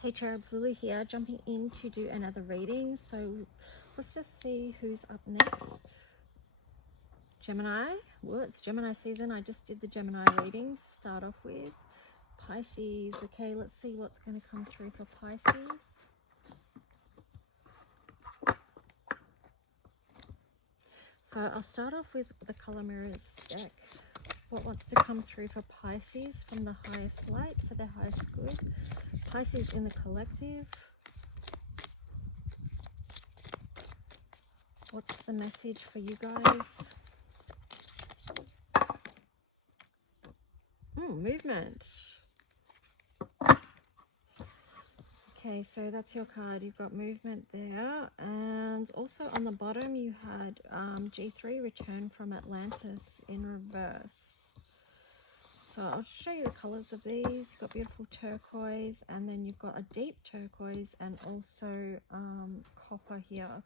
Hey Cherubs, Lily here, jumping in to do another reading. So let's just see who's up next. Gemini. Well, it's Gemini season. I just did the Gemini reading to start off with. Pisces. Okay, let's see what's going to come through for Pisces. So I'll start off with the Color Mirrors deck. What wants to come through for Pisces from the highest light, for their highest good? Pisces in the collective. What's the message for you guys? Movement. Okay, so that's your card. You've got movement there. And also on the bottom you had G3, return from Atlantis in reverse. So I'll show you the colors of these. You've got beautiful turquoise, and then you've got a deep turquoise and also copper here.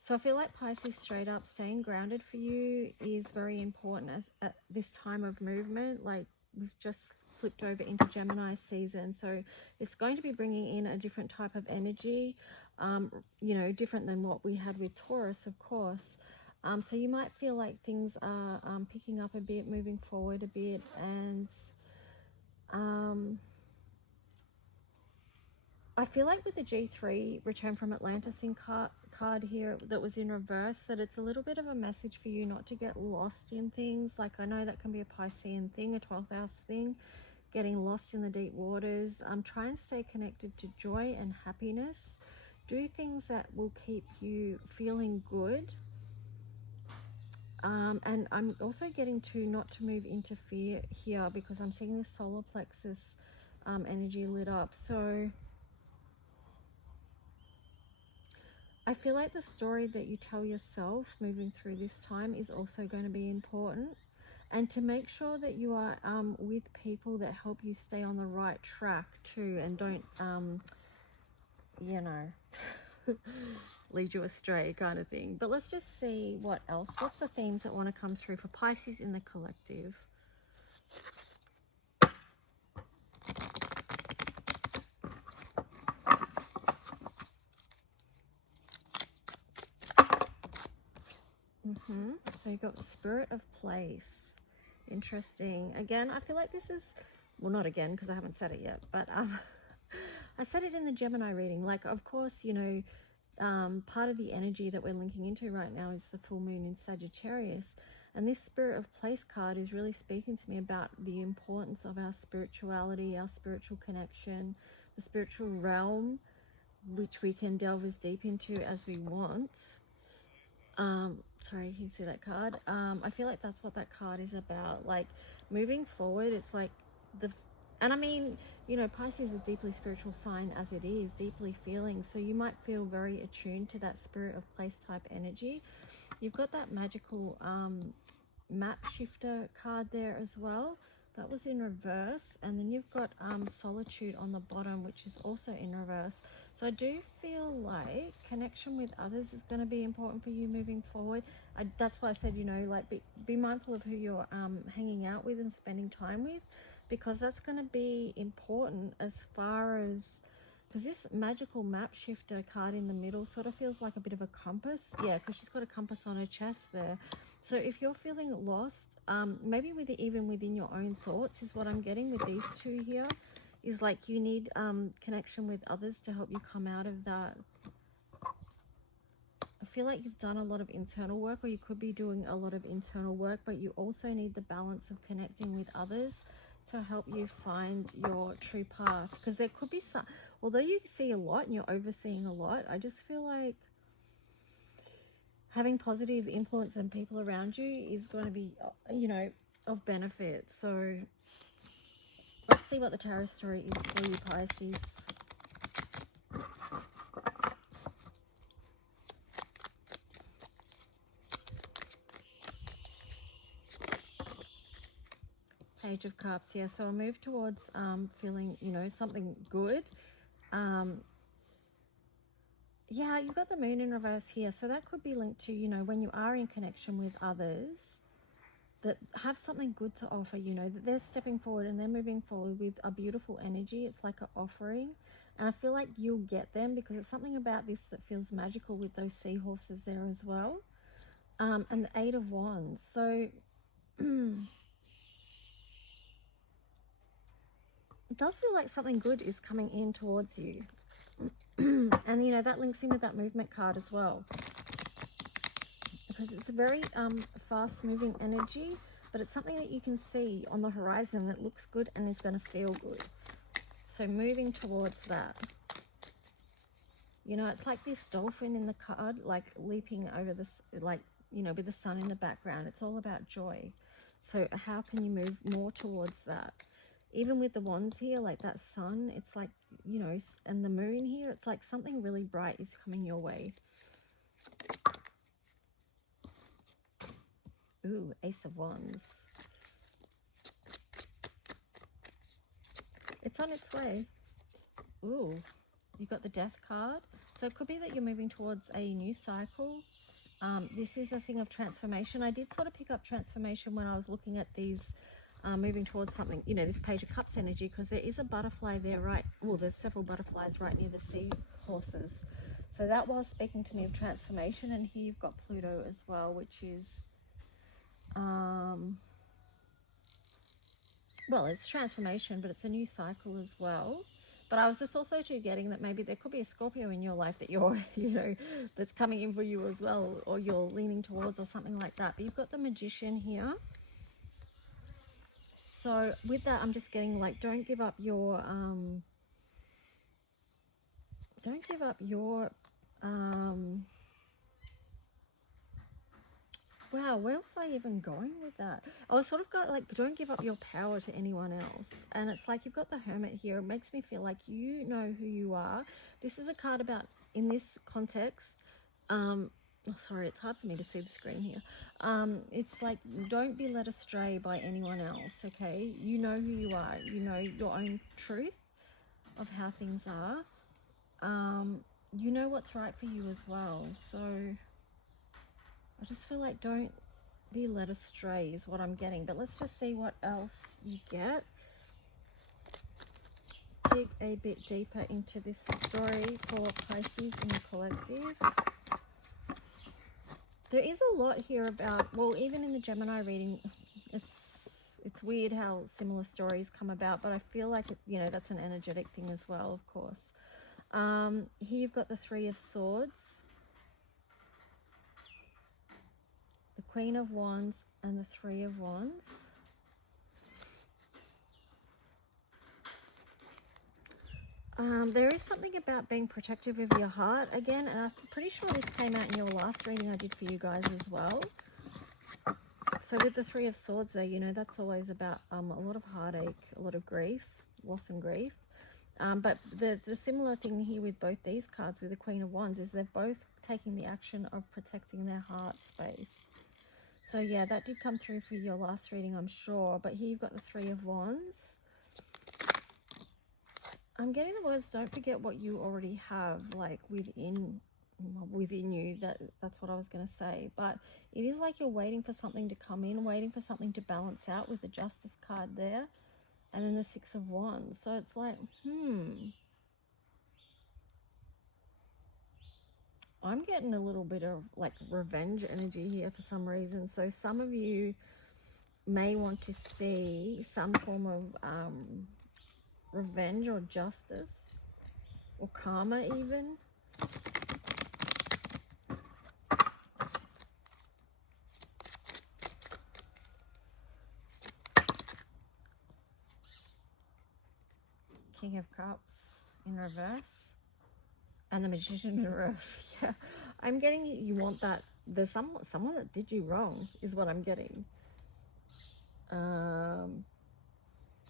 So I feel like Pisces, straight up, staying grounded for you is very important at this time of movement. Like, we've just flipped over into Gemini season, so it's going to be bringing in a different type of energy, you know, different than what we had with Taurus, of course. So you might feel like things are picking up a bit, moving forward a bit, and I feel like with the G3, return from Atlantis in card here that was in reverse, that it's a little bit of a message for you not to get lost in things. Like, I know that can be a Piscean thing, a 12th house thing, getting lost in the deep waters. Try and stay connected to joy and happiness. Do things that will keep you feeling good. And I'm also getting to not to move into fear here, because I'm seeing the solar plexus energy lit up. So I feel like the story that you tell yourself moving through this time is also going to be important. And to make sure that you are with people that help you stay on the right track too, and don't, you know, lead you astray kind of thing. But let's just see what else. What's the themes that want to come through for Pisces in the collective? So you've got Spirit of Place. Interesting. Again, I feel like this is, well, not again because I haven't said it yet, but I said it in the Gemini reading. Like, of course, you know, part of the energy that we're linking into right now is the full moon in Sagittarius. And this Spirit of Place card is really speaking to me about the importance of our spirituality, our spiritual connection, the spiritual realm, which we can delve as deep into as we want. Sorry, you see that card? I feel like that's what that card is about. Like, moving forward, it's like and I mean, you know, Pisces is a deeply spiritual sign as it is, deeply feeling. So you might feel very attuned to that Spirit of Place type energy. You've got that magical map shifter card there as well. That was in reverse. And then you've got solitude on the bottom, which is also in reverse. So I do feel like connection with others is going to be important for you moving forward. That's why I said, you know, like, be mindful of who you're hanging out with and spending time with, because that's going to be important as far as, because this magical map shifter card in the middle sort of feels like a bit of a compass. Yeah, because she's got a compass on her chest there. So if you're feeling lost, maybe even within your own thoughts is what I'm getting with these two here, is like you need connection with others to help you come out of that. I feel like you've done a lot of internal work, or you could be doing a lot of internal work, but you also need the balance of connecting with others to help you find your true path. Because there could be some, although you see a lot and you're overseeing a lot, I just feel like having positive influence and people around you is going to be, you know, of benefit. So let's see what the tarot story is for you, Pisces. Page of Cups. Yeah, so I'll move towards feeling, you know, something good. Yeah, you've got the moon in reverse here, so that could be linked to, you know, when you are in connection with others, that have something good to offer, you know, that they're stepping forward and they're moving forward with a beautiful energy. It's like an offering. And I feel like you'll get them because it's something about this that feels magical with those seahorses there as well. And the Eight of Wands. So it does feel like something good is coming in towards you. And, you know, that links in with that movement card as well. Because it's a very fast moving energy, but it's something that you can see on the horizon that looks good and is going to feel good. So moving towards that. You know, it's like this dolphin in the card, like leaping over this, like, you know, with the sun in the background. It's all about joy. So how can you move more towards that? Even with the wands here, like that sun, it's like, you know, and the moon here, it's like something really bright is coming your way. Ooh, Ace of Wands. It's on its way. Ooh, you got the Death card. So it could be that you're moving towards a new cycle. This is a thing of transformation. I did sort of pick up transformation when I was looking at these, moving towards something, you know, this Page of Cups energy, because there is a butterfly there, right? Well, there's several butterflies right near the seahorses. So that was speaking to me of transformation. And here you've got Pluto as well, which is, well, it's transformation, but it's a new cycle as well. But I was just also too getting that maybe there could be a Scorpio in your life that you're, you know, that's coming in for you as well, or you're leaning towards or something like that. But you've got the Magician here. So with that, I'm just getting like, don't give up your, wow, where was I even going with that? I was sort of got like, don't give up your power to anyone else. And it's like, you've got the Hermit here. It makes me feel like you know who you are. This is a card about, in this context, oh, sorry, it's hard for me to see the screen here. It's like, don't be led astray by anyone else, okay? You know who you are. You know your own truth of how things are. You know what's right for you as well. So I just feel like don't be led astray is what I'm getting. But let's just see what else you get. Dig a bit deeper into this story for Pisces in the collective. There is a lot here about, well, even in the Gemini reading, it's weird how similar stories come about, but I feel like, you know, that's an energetic thing as well, of course. Here you've got the Three of Swords, the Queen of Wands, and the Three of Wands. There is something about being protective of your heart again, and I'm pretty sure this came out in your last reading I did for you guys as well. So with the Three of Swords there, you know, that's always about a lot of heartache, a lot of grief, loss and grief. But the similar thing here with both these cards with the Queen of Wands is they're both taking the action of protecting their heart space. So yeah, that did come through for your last reading, I'm sure. But here you've got the Three of Wands. I'm getting the words, don't forget what you already have, like within you. That's what I was going to say. But it is like you're waiting for something to come in, waiting for something to balance out with the Justice card there. And then the Six of Wands. So it's like, I'm getting a little bit of like revenge energy here for some reason. So some of you may want to see some form of revenge or justice or karma even. King of Cups in reverse and the Magician in reverse. Yeah, I'm getting you want that. There's someone that did you wrong is what I'm getting.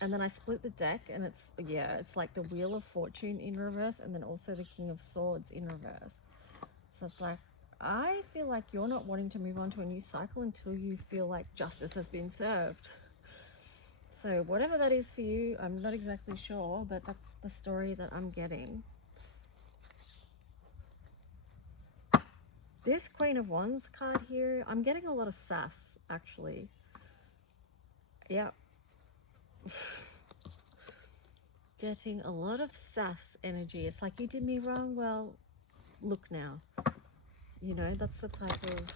And then I split the deck and it's like the Wheel of Fortune in reverse and then also the King of Swords in reverse. So it's like, I feel like you're not wanting to move on to a new cycle until you feel like justice has been served. So whatever that is for you, I'm not exactly sure, but that's the story that I'm getting. This Queen of Wands card here, I'm getting a lot of sass, actually. Yeah. Getting a lot of sass energy. It's like, you did me wrong, well, look now. You know, that's the type of,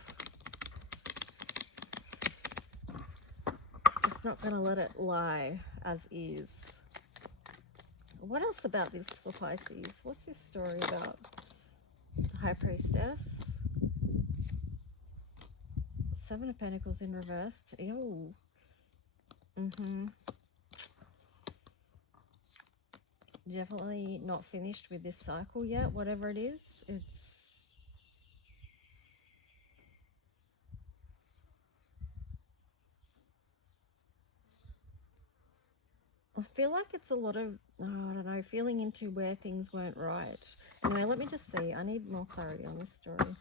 just not gonna let it lie as is. What else about this for Pisces? What's this story about? The High Priestess. Seven of Pentacles in reverse. Ew. Definitely not finished with this cycle yet, whatever it is. I feel like it's a lot of, oh, I don't know, feeling into where things weren't right. Anyway, let me just see. I need more clarity on this story.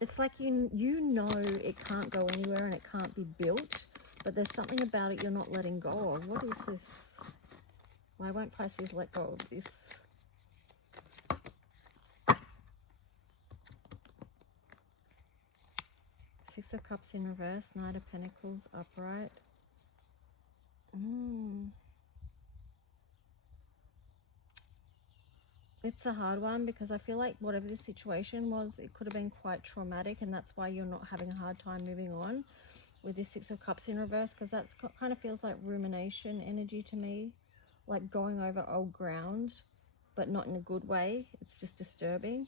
It's like you know it can't go anywhere and it can't be built, but there's something about it you're not letting go of. What is this? Why won't Pisces let go of this? Six of Cups in reverse, Knight of Pentacles upright. It's a hard one because I feel like whatever the situation was, it could have been quite traumatic, and that's why you're not having a hard time moving on with this Six of Cups in reverse, because that kind of feels like rumination energy to me, like going over old ground, but not in a good way. It's just disturbing.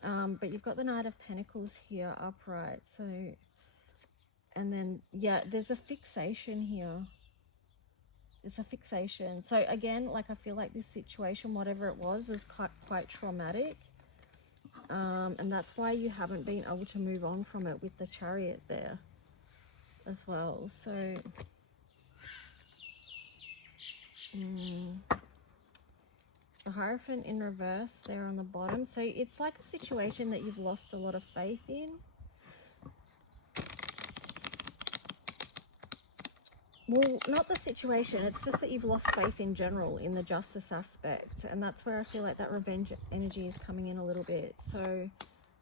But you've got the Knight of Pentacles here upright, so, and then, yeah, there's a fixation here. It's a fixation. So again, like, I feel like this situation, whatever it was quite traumatic. And that's why you haven't been able to move on from it with the Chariot there as well. So the Hierophant in reverse there on the bottom. So it's like a situation that you've lost a lot of faith in. Well, not the situation, it's just that you've lost faith in general in the justice aspect, and that's where I feel like that revenge energy is coming in a little bit. So,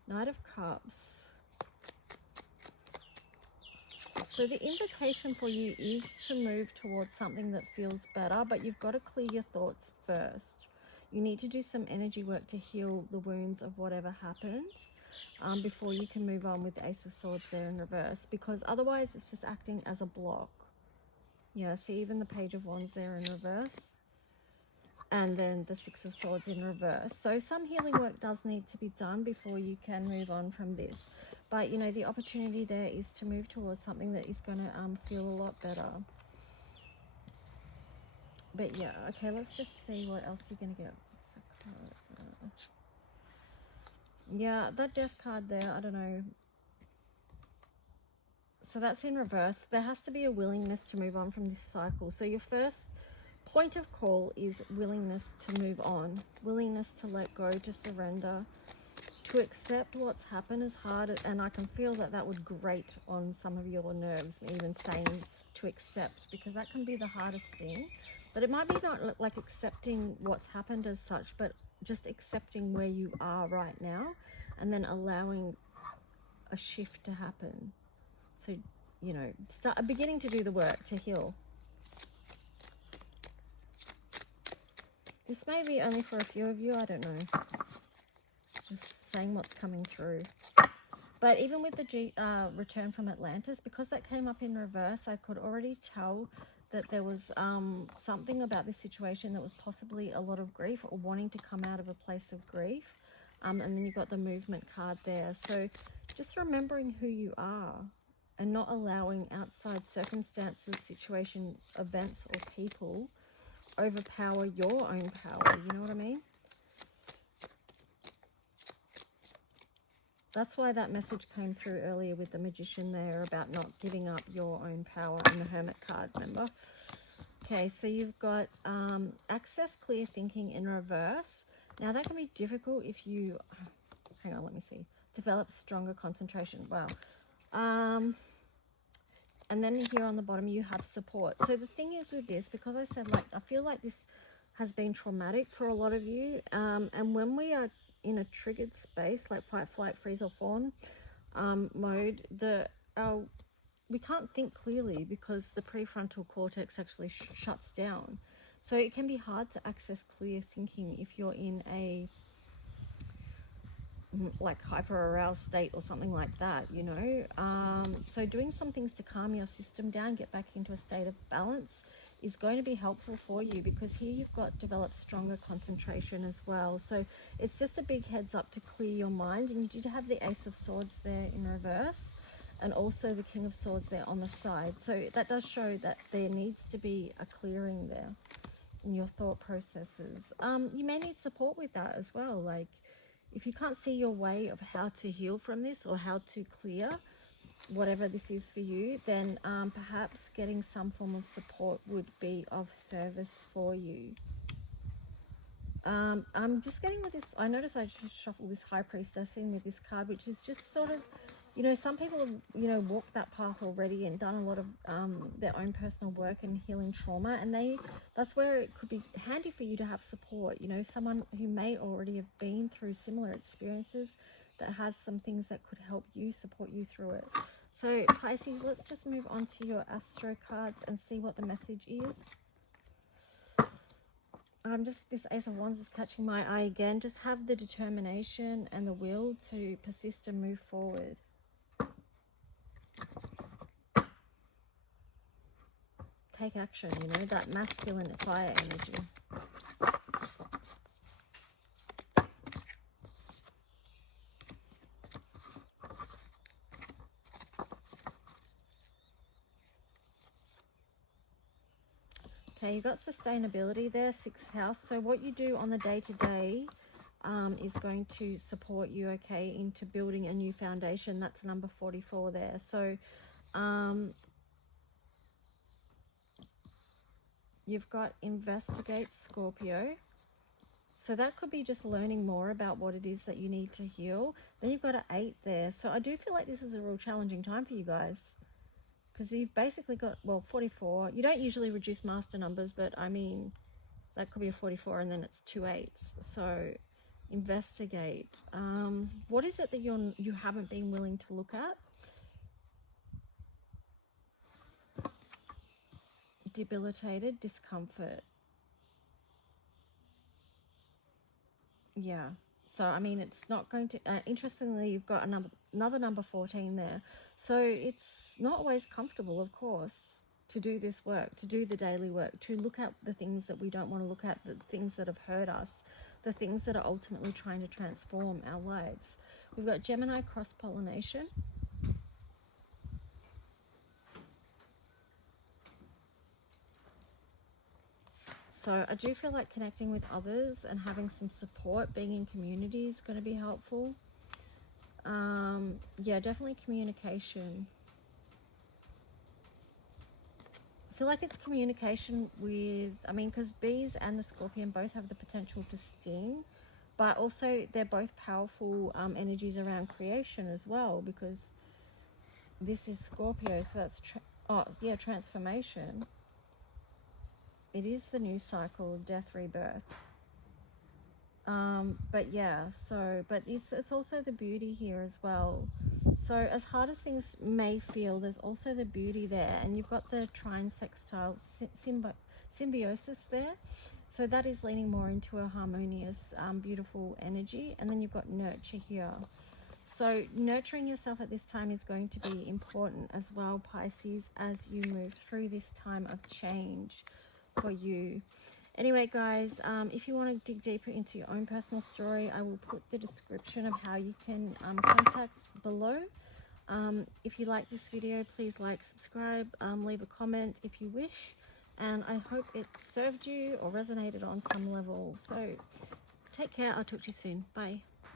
Knight of Cups. So the invitation for you is to move towards something that feels better, but you've got to clear your thoughts first. You need to do some energy work to heal the wounds of whatever happened before you can move on with the Ace of Swords there in reverse, because otherwise it's just acting as a block. Yeah, see, even the Page of Wands there in reverse. And then the Six of Swords in reverse. So some healing work does need to be done before you can move on from this. But, you know, the opportunity there is to move towards something that is going to feel a lot better. But, yeah, okay, let's just see what else you're going to get. Yeah, that Death card there, I don't know. So that's in reverse. There has to be a willingness to move on from this cycle. So your first point of call is willingness to move on, willingness to let go, to surrender, to accept what's happened as hard. And I can feel that that would grate on some of your nerves, even saying to accept, because that can be the hardest thing. But it might be not like accepting what's happened as such, but just accepting where you are right now, and then allowing a shift to happen. So, you know, start beginning to do the work to heal. This may be only for a few of you, I don't know. Just saying what's coming through. But even with the return from Atlantis, because that came up in reverse, I could already tell that there was something about this situation that was possibly a lot of grief, or wanting to come out of a place of grief. And then you've got the Movement card there. So just remembering who you are, and not allowing outside circumstances, situations, events, or people overpower your own power. You know what I mean? That's why that message came through earlier with the Magician there about not giving up your own power, and the Hermit card, remember? Okay, so you've got access clear thinking in reverse. Now that can be difficult if you, hang on, let me see, develop stronger concentration. Wow. And then here on the bottom you have support. So the thing is with this, because I said, like, I feel like this has been traumatic for a lot of you. And when we are in a triggered space, like fight, flight, freeze, or fawn mode, our we can't think clearly because the prefrontal cortex actually shuts down. So it can be hard to access clear thinking if you're in a like hyper aroused state or something like that, you know. So doing some things to calm your system down, get back into a state of balance, is going to be helpful for you, because here you've got developed stronger concentration as well. So it's just a big heads up to clear your mind. And you did have the Ace of Swords there in reverse, and also the King of Swords there on the side. So that does show that there needs to be a clearing there in your thought processes. You may need support with that as well. Like, if you can't see your way of how to heal from this, or how to clear whatever this is for you, then perhaps getting some form of support would be of service for you. I'm just getting with this, I notice I just shuffled this High Priestess in with this card, which is just sort of, you know, some people have, you know, walked that path already and done a lot of their own personal work and healing trauma, and that's where it could be handy for you to have support, you know, someone who may already have been through similar experiences that has some things that could help you, support you through it. So Pisces, let's just move on to your Astro cards and see what the message is. This Ace of Wands is catching my eye again. Just have the determination and the will to persist and move forward. Take action, you know, that masculine fire energy. Okay, you've got sustainability there, 6th house. So what you do on the day-to-day is going to support you, okay, into building a new foundation. That's number 44 there. So you've got investigate, Scorpio. So that could be just learning more about what it is that you need to heal. Then you've got an 8 there. So I do feel like this is a real challenging time for you guys, because you've basically got, well, 44. You don't usually reduce master numbers, but I mean, that could be a 44 and then it's 2 8s. So investigate. What is it that you haven't been willing to look at? Debilitated, discomfort. Yeah. So, I mean, it's not going to... interestingly, you've got another number 14 there. So it's not always comfortable, of course, to do this work, to do the daily work, to look at the things that we don't want to look at, the things that have hurt us, the things that are ultimately trying to transform our lives. We've got Gemini cross-pollination. So I do feel like connecting with others and having some support, being in community is going to be helpful. Yeah, definitely communication. I feel like it's communication with, I mean, because bees and the scorpion both have the potential to sting, but also they're both powerful energies around creation as well, because this is Scorpio, so that's, transformation. It is the new cycle, death, rebirth. But yeah, so, but it's also the beauty here as well. So as hard as things may feel, there's also the beauty there. And you've got the trine sextile symbiosis there. So that is leaning more into a harmonious, beautiful energy. And then you've got nurture here. So nurturing yourself at this time is going to be important as well, Pisces, as you move through this time of change for you. Anyway, guys, if you want to dig deeper into your own personal story, I will put the description of how you can contact below. If you like this video, please like, subscribe, leave a comment if you wish, and I hope it served you or resonated on some level. So take care. I'll talk to you soon. Bye.